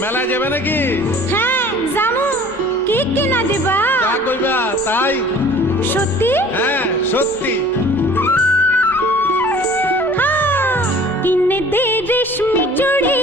মেলায় যাবে নাকি? হ্যাঁ জামু। কি কিনা দিবা? যা কইবা তাই। সত্যি? হ্যাঁ সত্যি। হ্যাঁ, কিনে দে রেশমি চুড়ি